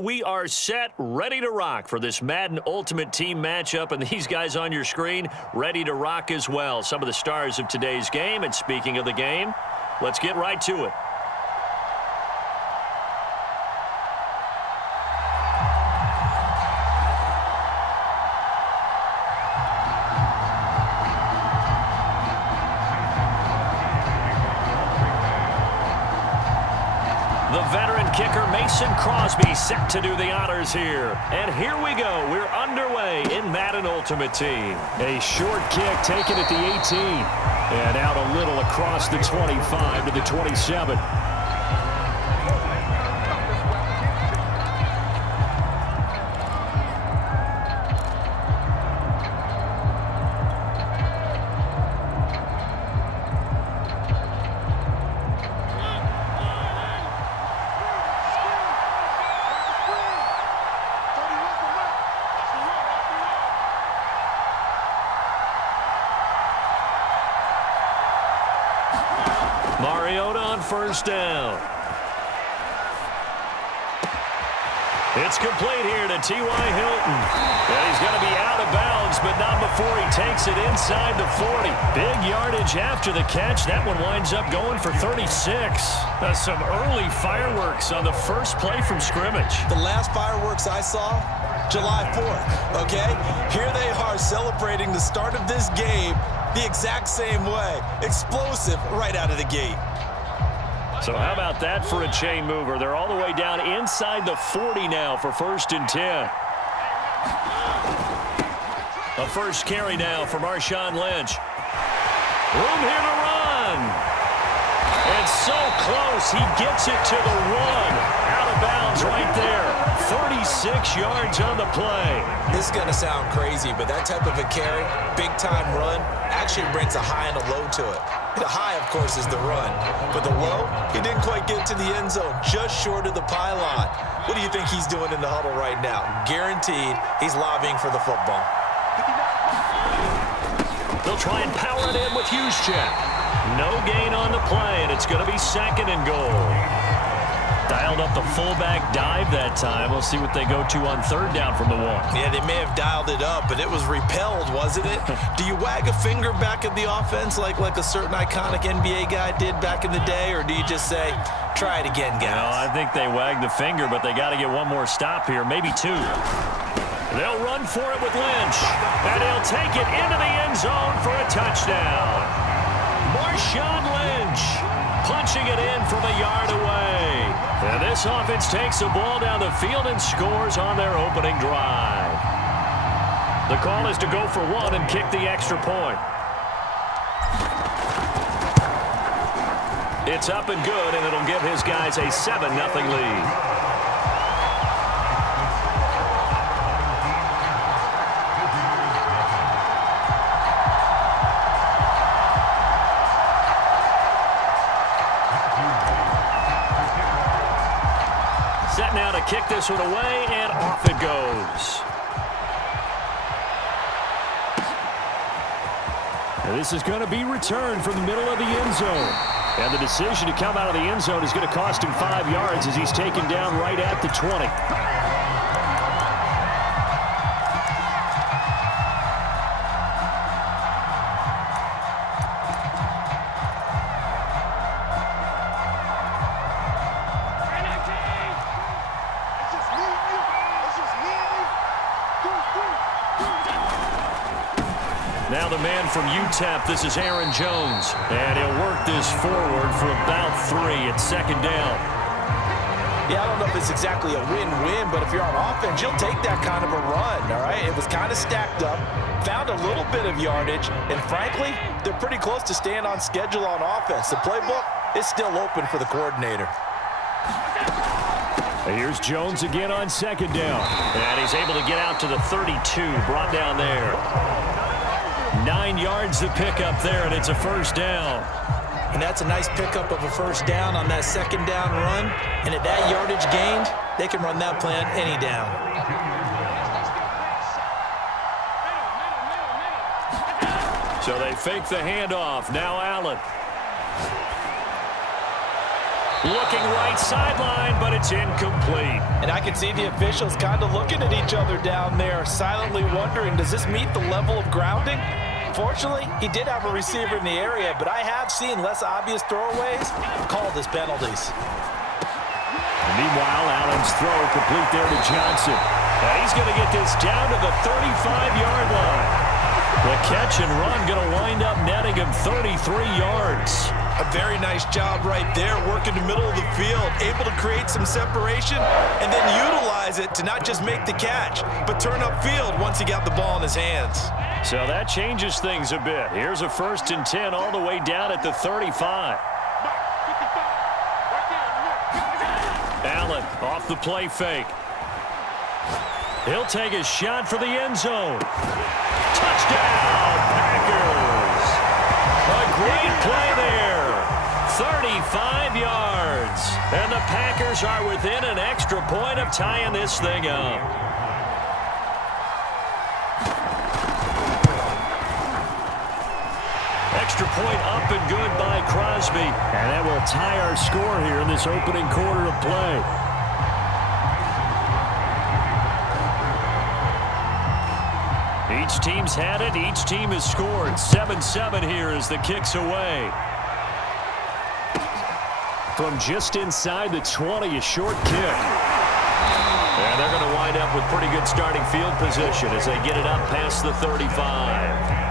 we are set, ready to rock for this Madden Ultimate Team matchup, and these guys on your screen ready to rock as well. Some of the stars of today's game, and speaking of the game, let's get right to it. The veteran kicker Mason Crosby set to do the honors here. And here we go. We're underway in Madden Ultimate Team. A short kick taken at the 18. And out a little across the 25 to the 27. Mariota on first down. It's complete here to T.Y. Hilton. And he's going to be out of bounds, but not before he takes it inside the 40. Big yardage after the catch. That one winds up going for 36. Some early fireworks on the first play from scrimmage. The last fireworks I saw, July 4th, okay? Here they are celebrating the start of this game the exact same way. Explosive right out of the gate. So how about that for a chain mover? They're all the way down inside the 40 now for 1st and 10. A first carry now for Marshawn Lynch. Room here to run. And so close, he gets it to the one. Out of bounds right there. 36 yards on the play. This is going to sound crazy, but that type of a carry, big-time run, actually brings a high and a low to it. The high, of course, is the run. But the low, he didn't quite get to the end zone, just short of the pylon. What do you think he's doing in the huddle right now? Guaranteed he's lobbying for the football. They'll try and power it in with Juszczyk. No gain on the play, and it's going to be 2nd and goal. Dialed up the fullback dive that time. We'll see what they go to on 3rd down from the 1. Yeah, they may have dialed it up, but it was repelled, wasn't it? Do you wag a finger back at the offense like a certain iconic NBA guy did back in the day, or do you just say, try it again, guys? No, I think they wag the finger, but they got to get one more stop here, maybe 2. They'll run for it with Lynch, and he'll take it into the end zone for a touchdown. Marshawn Lynch punching it in from a yard away. And this offense takes the ball down the field and scores on their opening drive. The call is to go for 1 and kick the extra point. It's up and good, and it'll give his guys a 7-0 lead. Set now to kick this one away, and off it goes. And this is going to be returned from the middle of the end zone. And the decision to come out of the end zone is going to cost him 5 yards as he's taken down right at the 20. Now the man from UTEP, this is Aaron Jones. And he'll work this forward for about 3 at 2nd down. Yeah, I don't know if it's exactly a win-win, but if you're on offense, you'll take that kind of a run, all right? It was kind of stacked up, found a little bit of yardage, and frankly, they're pretty close to staying on schedule on offense. The playbook is still open for the coordinator. Here's Jones again on 2nd down. And he's able to get out to the 32, brought down there. 9 yards to pick up there, and it's a 1st down. And that's a nice pickup of a 1st down on that 2nd down run. And at that yardage gained, they can run that plan any down. So they fake the handoff. Now Allen. Looking right sideline, but it's incomplete. And I can see the officials kind of looking at each other down there, silently wondering, does this meet the level of grounding? Fortunately, he did have a receiver in the area, but I have seen less obvious throwaways called as penalties. Meanwhile, Allen's throw complete there to Johnson. And he's going to get this down to the 35-yard line. The catch and run going to wind up netting him 33 yards. A very nice job right there, working the middle of the field, able to create some separation and then utilize it to not just make the catch, but turn upfield once he got the ball in his hands. So that changes things a bit. Here's a 1st and 10 all the way down at the 35. Allen off the play fake. He'll take a shot for the end zone. Touchdown, Packers. A great play there. 35 yards. And the Packers are within an extra point of tying this thing up. Extra point up and good by Crosby. And that will tie our score here in this opening quarter of play. Each team's had it. Each team has scored. 7-7 here as the kick's away. From just inside the 20, a short kick. And they're going to wind up with pretty good starting field position as they get it up past the 35.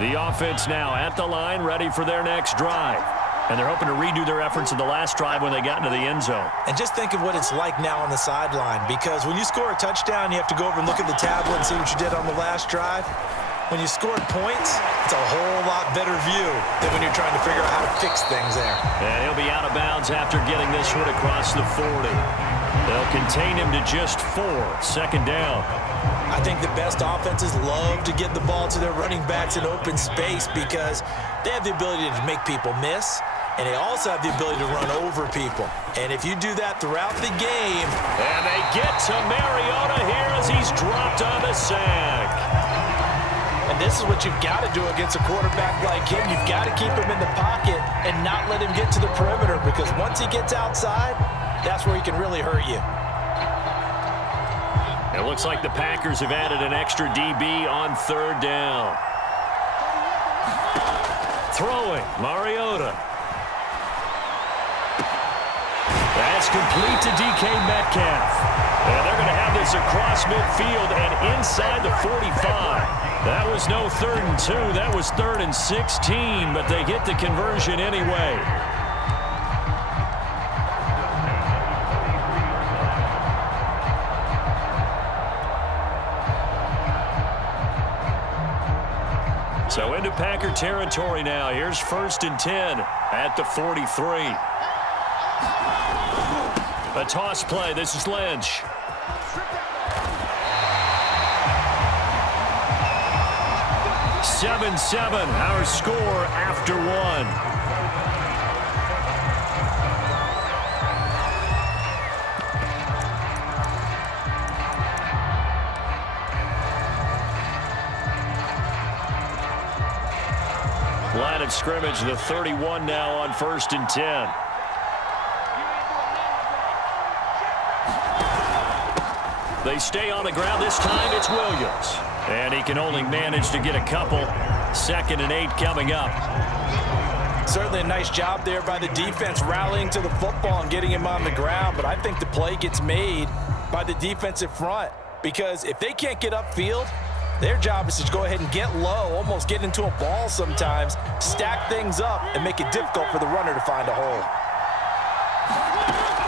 The offense now at the line, ready for their next drive. And they're hoping to redo their efforts in the last drive when they got into the end zone. And just think of what it's like now on the sideline, because when you score a touchdown, you have to go over and look at the tablet and see what you did on the last drive. When you scored points, it's a whole lot better view than when you're trying to figure out how to fix things there. And he'll be out of bounds after getting this one across the 40. They'll contain him to just 4, 2nd down. I think the best offenses love to get the ball to their running backs in open space because they have the ability to make people miss, and they also have the ability to run over people. And if you do that throughout the game... And they get to Mariota here as he's dropped on the sack. And this is what you've got to do against a quarterback like him. You've got to keep him in the pocket and not let him get to the perimeter, because once he gets outside, that's where he can really hurt you. It looks like the Packers have added an extra DB on 3rd down. Throwing, Mariota. That's complete to DK Metcalf. And they're going to have this across midfield and inside the 45. That was no 3rd and 2. That was 3rd and 16, but they get the conversion anyway. So into Packer territory now. Here's 1st and 10 at the 43. A toss play. This is Lynch. "7-7, our score after 1. Line of scrimmage, the 31 now on 1st and 10. They stay on the ground. This time it's Williams. And he can only manage to get a couple. 2nd and 8 coming up. Certainly a nice job there by the defense rallying to the football and getting him on the ground. But I think the play gets made by the defensive front, because if they can't get upfield, their job is to go ahead and get low, almost get into a ball sometimes, stack things up, and make it difficult for the runner to find a hole.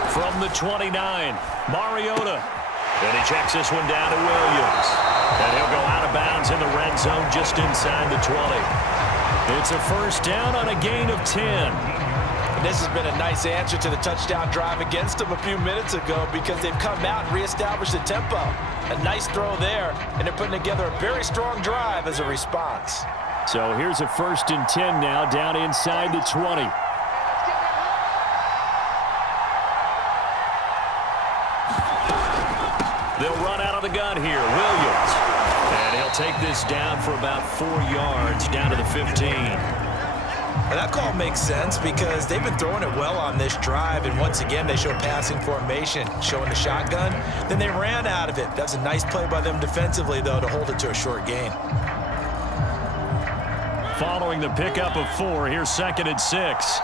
From the 29, Mariota. And he checks this one down to Williams. And he'll go out of bounds in the red zone just inside the 20. It's a 1st down on a gain of 10. And this has been a nice answer to the touchdown drive against them a few minutes ago, because they've come out and reestablished the tempo. A nice throw there, and they're putting together a very strong drive as a response. So here's a 1st and 10 now, down inside the 20. gun here. Williams. And he'll take this down for about 4 yards, down to the 15. And that call makes sense because they've been throwing it well on this drive, and once again they show passing formation, showing the shotgun. Then they ran out of it. That's a nice play by them defensively, though, to hold it to a short gain. Following the pickup of 4, here's 2nd and 6.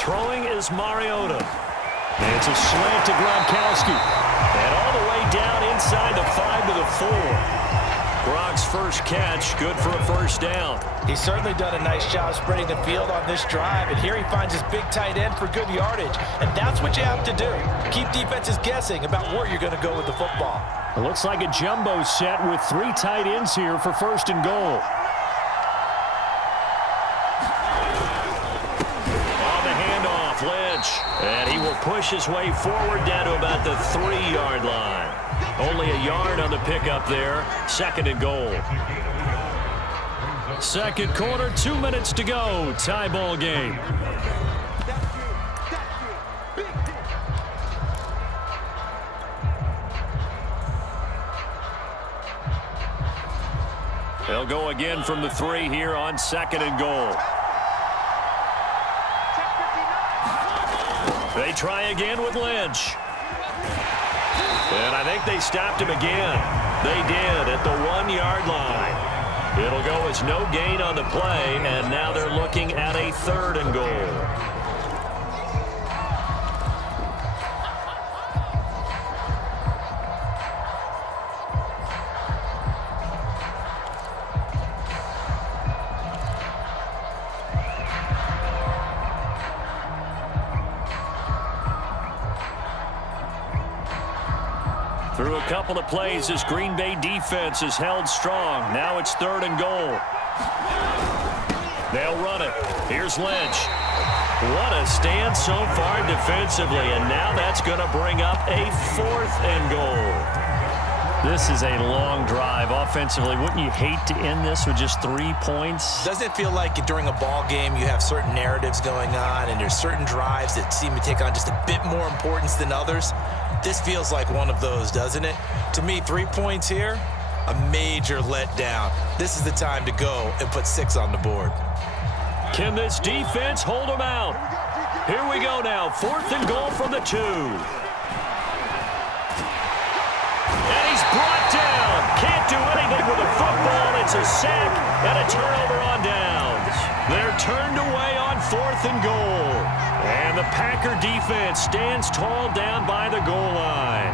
Throwing is Mariota. And it's a slant to Gronkowski. And all the way down inside the 5 to the 4. Gronk's first catch, good for a first down. He's certainly done a nice job spreading the field on this drive, and here he finds his big tight end for good yardage. And that's what you have to do. Keep defenses guessing about where you're going to go with the football. It looks like a jumbo set with 3 tight ends here for 1st and goal. On the handoff, Lynch. And he will push his way forward down to about the 3-yard line. Only a yard on the pickup there. 2nd and goal. Second quarter, 2 minutes to go. Tie ball game. They'll go again from the 3 here on 2nd and goal. They try again with Lynch. And I think they stopped him again. They did at the 1-yard line. It'll go as no gain on the play, and now they're looking at a 3rd and goal. Through a couple of plays, this Green Bay defense is held strong. Now it's 3rd and goal. They'll run it. Here's Lynch. What a stand so far defensively, and now that's going to bring up a 4th and goal. This is a long drive offensively. Wouldn't you hate to end this with just 3 points? Doesn't it feel like during a ball game you have certain narratives going on, and there's certain drives that seem to take on just a bit more importance than others? This feels like one of those, doesn't it? To me, 3 points here, a major letdown. This is the time to go and put 6 on the board. Can this defense hold them out? Here we go now, 4th and goal from the 2. And he's brought down. Can't do anything with the football. It's a sack and a turnover on downs. They're turned away on 4th and goal. And the Packer defense stands tall down by the goal line.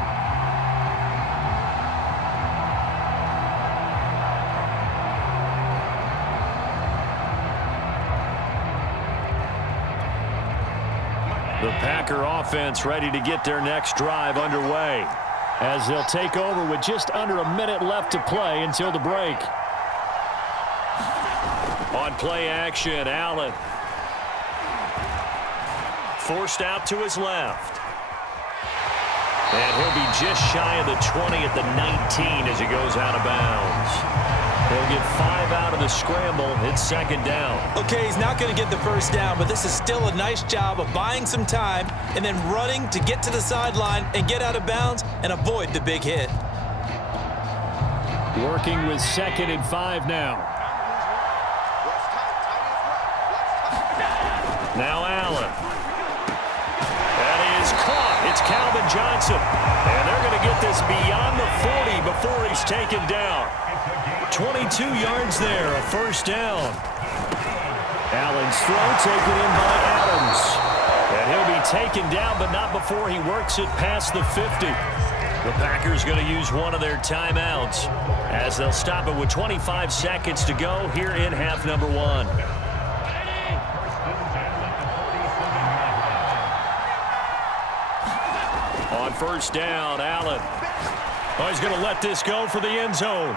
The Packer offense ready to get their next drive underway, as they'll take over with just under a minute left to play until the break. On play action, Allen. Forced out to his left. And he'll be just shy of the 20 at the 19 as he goes out of bounds. He'll get 5 out of the scramble. It's 2nd down. Okay, he's not going to get the first down, but this is still a nice job of buying some time and then running to get to the sideline and get out of bounds and avoid the big hit. Working with 2nd and 5 now. Now Allen. That is caught. It's Calvin Johnson. And they're going to get this beyond the 40 before he's taken down. 22 yards there, a first down. Allen's throw taken in by Adams. And he'll be taken down, but not before he works it past the 50. The Packers going to use one of their timeouts as they'll stop it with 25 seconds to go here in half number 1. On first down, Allen. Oh, he's going to let this go for the end zone.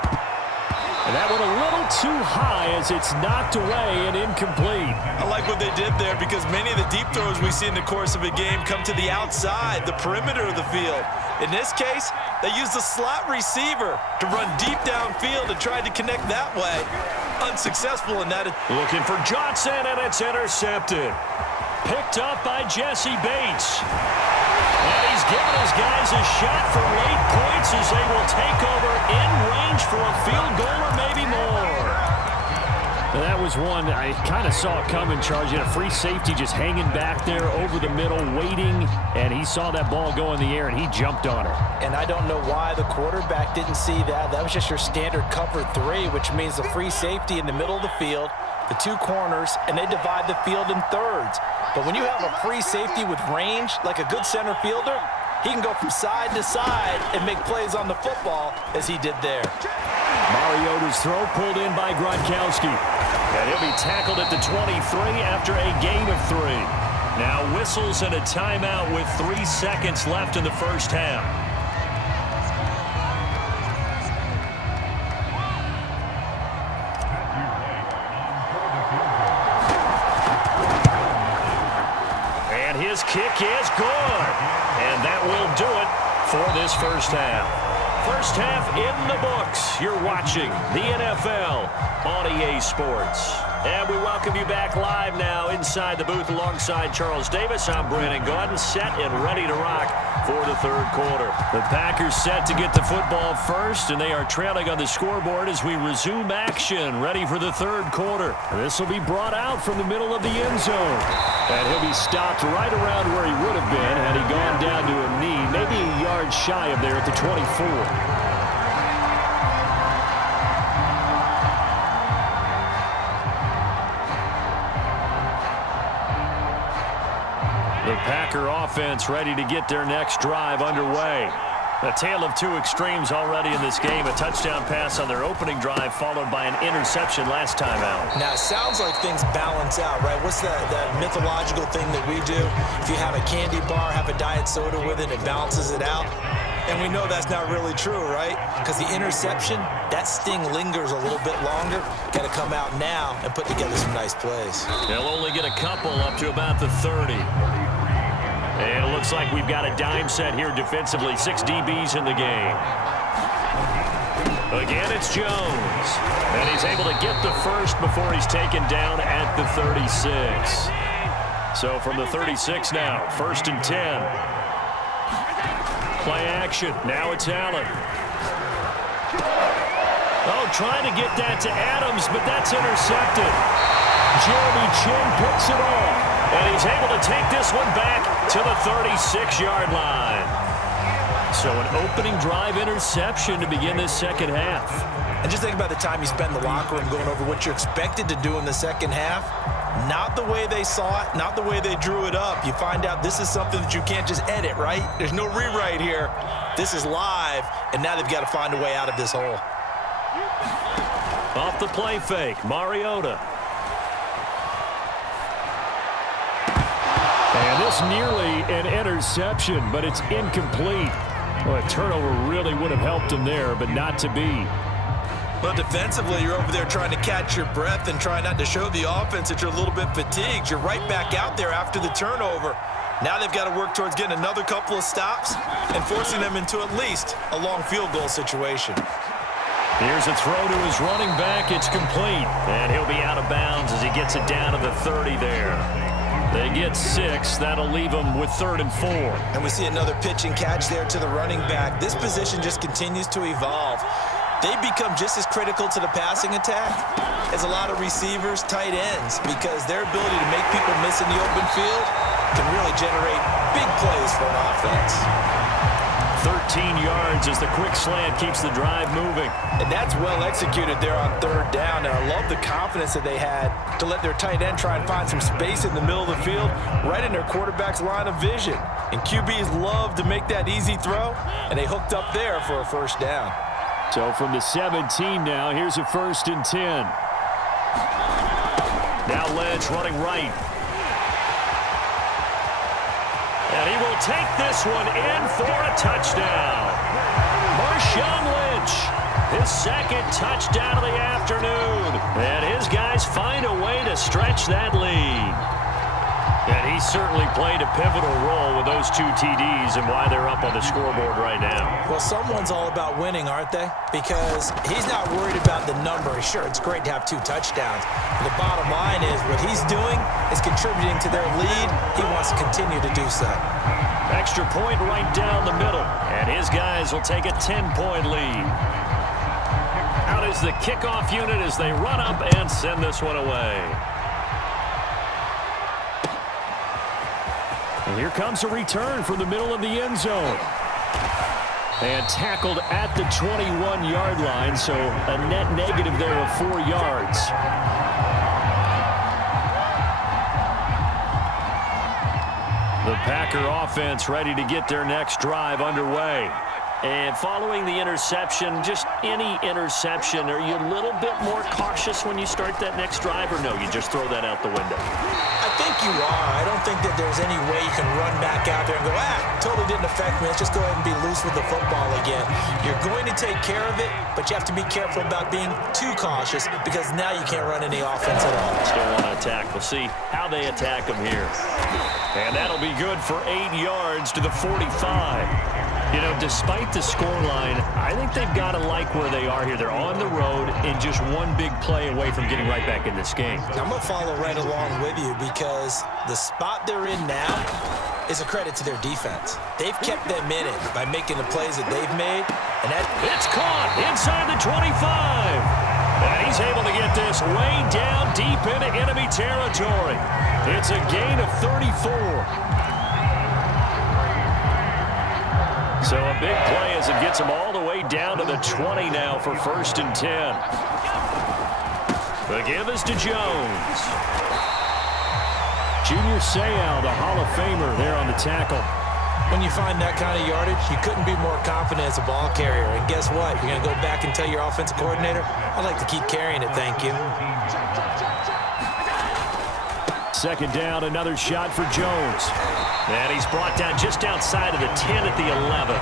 And that went a little too high as it's knocked away and incomplete. I like what they did there because many of the deep throws we see in the course of a game come to the outside, the perimeter of the field. In this case, they used the slot receiver to run deep downfield and tried to connect that way. Unsuccessful in that. Looking for Johnson, and it's intercepted. Picked up by Jesse Bates. And he's giving his guys a shot for late points as they will take over in range for a field goal or maybe more. And that was one I kind of saw it coming, Charles. You had a free safety just hanging back there over the middle, waiting, and he saw that ball go in the air, and he jumped on it. And I don't know why the quarterback didn't see that. That was just your standard cover 3, which means the free safety in the middle of the field, the 2 corners, and they divide the field in thirds. But when you have a free safety with range, like a good center fielder, he can go from side to side and make plays on the football as he did there. Mariota's throw pulled in by Gronkowski. And he'll be tackled at the 23 after a gain of 3. Now whistles and a timeout with 3 seconds left in the first half. And his kick is good. And that will do it for this first half. First half in the books. You're watching the NFL on EA Sports. And we welcome you back live now inside the booth alongside Charles Davis. I'm Brandon Gaudin, set and ready to rock for the third quarter. The Packers set to get the football first, and they are trailing on the scoreboard as we resume action, ready for the third quarter. This will be brought out from the middle of the end zone. And he'll be stopped right around where he would have been had he gone down to a knee, maybe a yard shy of there at the 24. The Packer offense ready to get their next drive underway. A tale of 2 extremes already in this game. A touchdown pass on their opening drive followed by an interception last time out. Now, it sounds like things balance out, right? What's that mythological thing that we do? If you have a candy bar, have a diet soda with it, it balances it out. And we know that's not really true, right? Because the interception, that sting lingers a little bit longer. Got to come out now and put together some nice plays. They'll only get a couple up to about the 30. And it looks like we've got a dime set here defensively. 6 DBs in the game. Again, it's Jones. And he's able to get the first before he's taken down at the 36. So from the 36 now, 1st and 10. Play action. Now it's Allen. Oh, trying to get that to Adams, but that's intercepted. Jeremy Chin picks it off. And he's able to take this one back to the 36-yard line. So an opening drive interception to begin this second half. And just think about the time you spend in the locker room going over what you're expected to do in the second half. Not the way they saw it, not the way they drew it up. You find out this is something that you can't just edit, right? There's no rewrite here. This is live, and now they've got to find a way out of this hole. Off the play fake, Mariota. And this nearly an interception, but it's incomplete. Well, a turnover really would have helped him there, but not to be. Well, defensively, you're over there trying to catch your breath and try not to show the offense that you're a little bit fatigued. You're right back out there after the turnover. Now they've got to work towards getting another couple of stops and forcing them into at least a long field goal situation. Here's a throw to his running back. It's complete. And he'll be out of bounds as he gets it down to the 30 there. They get 6. That'll leave them with 3rd and 4. And we see another pitch and catch there to the running back. This position just continues to evolve. They become just as critical to the passing attack as a lot of receivers, tight ends, because their ability to make people miss in the open field can really generate big plays for an offense. 13 yards as the quick slant keeps the drive moving. And that's well executed there on 3rd down. And I love the confidence that they had to let their tight end try and find some space in the middle of the field, right in their quarterback's line of vision. And QBs love to make that easy throw, and they hooked up there for a first down. So from the 17 now, here's a 1st and 10. Now Lynch running right. And he will take this one in for a touchdown. Marshawn Lynch, his 2nd touchdown of the afternoon. And his guys find a way to stretch that lead. And he certainly played a pivotal role with those 2 TDs and why they're up on the scoreboard right now. Well, someone's all about winning, aren't they? Because he's not worried about the number. Sure, it's great to have 2 touchdowns. But the bottom line is what he's doing is contributing to their lead. He wants to continue to do so. Extra point right down the middle. And his guys will take a 10-point lead. Out is the kickoff unit as they run up and send this one away. And here comes a return from the middle of the end zone. And tackled at the 21-yard line, so a net negative there of 4 yards. The Packer offense ready to get their next drive underway. And following the interception, just any interception, are you a little bit more cautious when you start that next drive, or no, you just throw that out the window? I think you are. I don't think that there's any way you can run back out there and go, totally didn't affect me. Let's just go ahead and be loose with the football again. You're going to take care of it, but you have to be careful about being too cautious because now you can't run any offense at all. Still want to attack. We'll see how they attack them here. And that'll be good for 8 yards to the 45. You know, despite the scoreline, I think they've got to like where they are here. They're on the road and just one big play away from getting right back in this game. I'm going to follow right along with you because the spot they're in now is a credit to their defense. They've kept them in it by making the plays that they've made. And it's caught inside the 25. And he's able to get this way down deep into enemy territory. It's a gain of 34. So a big play as it gets him all the way down to the 20 now for 1st and 10. The give is to Jones. Junior Seau, the Hall of Famer, there on the tackle. When you find that kind of yardage, you couldn't be more confident as a ball carrier. And guess what? You're going to go back and tell your offensive coordinator, I'd like to keep carrying it, thank you. 2nd down, another shot for Jones. And he's brought down just outside of the 10 at the 11.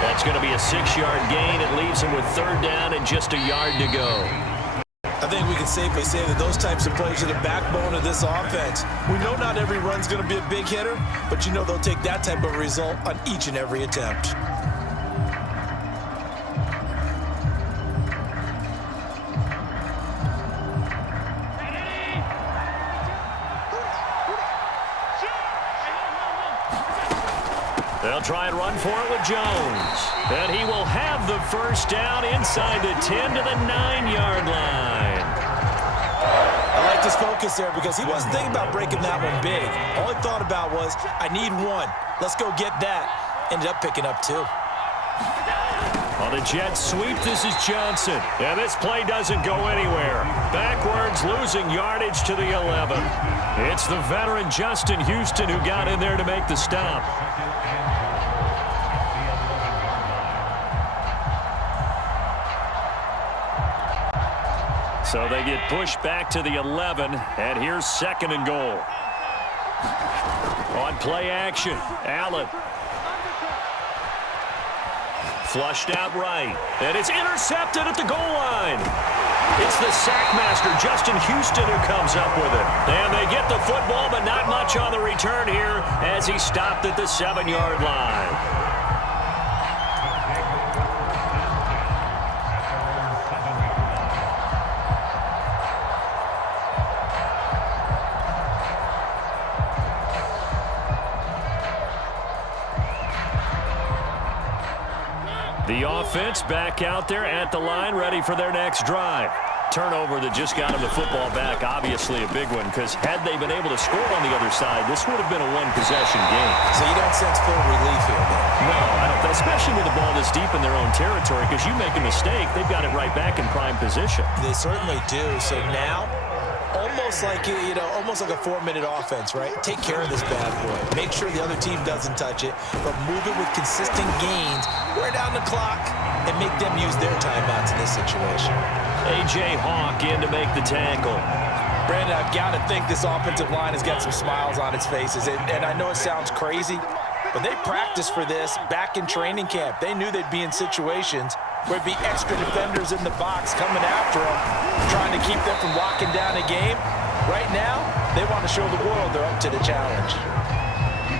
That's going to be a 6-yard gain. It leaves him with 3rd down and just a yard to go. I think we can safely say that those types of plays are the backbone of this offense. We know not every run's going to be a big hitter, but you know they'll take that type of result on each and every attempt. They'll try and run for it with Jones. And he will have the 1st down inside the 10 to the 9-yard line. I like this focus there because he wasn't thinking about breaking that one big. All he thought about was, I need 1. Let's go get that. Ended up picking up 2. On the jet sweep, this is Johnson. And this play doesn't go anywhere. Backwards, losing yardage to the 11. It's the veteran Justin Houston who got in there to make the stop. So they get pushed back to the 11, and here's 2nd and goal. On play action, Allen. Flushed out right, and it's intercepted at the goal line. It's the sackmaster, Justin Houston, who comes up with it. And they get the football, but not much on the return here as he stopped at the 7-yard line. The offense back out there at the line, ready for their next drive. Turnover that just got him the football back, obviously a big one, because had they been able to score on the other side, this would have been a one-possession game. So you don't sense full relief here, though? No, I don't. Especially with the ball this deep in their own territory, because you make a mistake, they've got it right back in prime position. They certainly do. So now, almost like a 4-minute offense, right? Take care of this bad boy. Make sure the other team doesn't touch it, but move it with consistent gains. Wear down the clock and make them use their timeouts in this situation. A.J. Hawk in to make the tackle. Brandon, I've got to think this offensive line has got some smiles on its faces. And I know it sounds crazy, but they practiced for this back in training camp. They knew they'd be in situations where it'd be extra defenders in the box coming after them, trying to keep them from locking down a game. Right now, they want to show the world they're up to the challenge.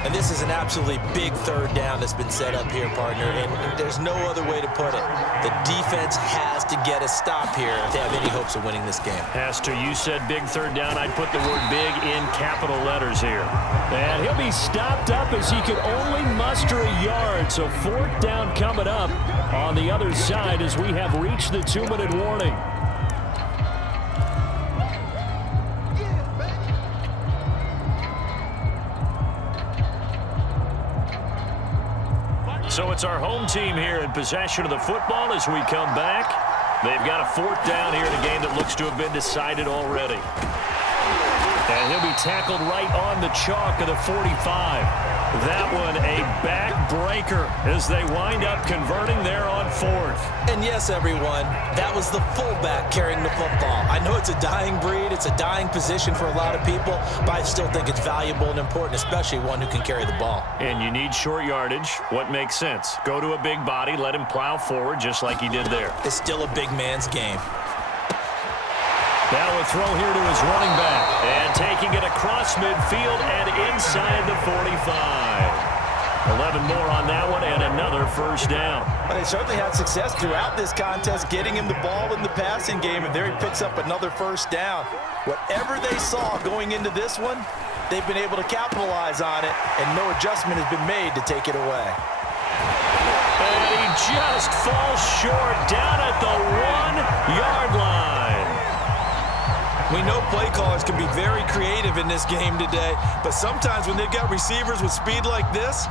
And this is an absolutely big third down that's been set up here, partner, and there's no other way to put it. The defense has to get a stop here if they have any hopes of winning this game. Pastor, you said big third down. I'd put the word big in capital letters here. And he'll be stopped up as he could only muster a yard. So fourth down coming up on the other side as we have reached the 2-minute warning. So it's our home team here in possession of the football as we come back. They've got a fourth down here in a game that looks to have been decided already. And he'll be tackled right on the chalk of the 45. That one a backbreaker as they wind up converting there on fourth. And yes, everyone, that was the fullback carrying the football. I know it's a dying breed, it's a dying position for a lot of people, but I still think it's valuable and important, especially one who can carry the ball. And you need short yardage. What makes sense? Go to a big body, let him plow forward just like he did there. It's still a big man's game. Now a throw here to his running back. And taking it across midfield and inside the 45. 11 more on that one and another first down. Well, they certainly had success throughout this contest getting him the ball in the passing game, and there he picks up another first down. Whatever they saw going into this one, they've been able to capitalize on it, and no adjustment has been made to take it away. And he just falls short down at the 1-yard line. We know play callers can be very creative in this game today, but sometimes when they've got receivers with speed like this,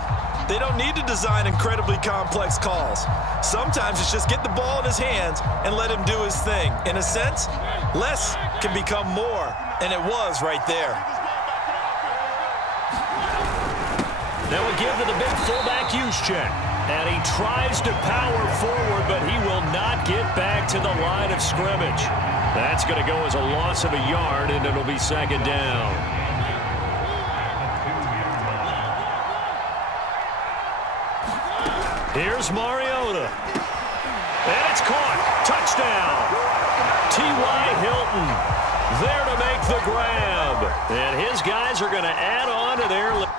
they don't need to design incredibly complex calls. Sometimes it's just get the ball in his hands and let him do his thing. In a sense, less can become more, and it was right there. Now we give to the big fullback use check. And he tries to power forward, but he will not get back to the line of scrimmage. That's going to go as a loss of a yard, and it'll be second down. Here's Mariota. And it's caught. Touchdown. T.Y. Hilton there to make the grab. And his guys are going to add on to their lead.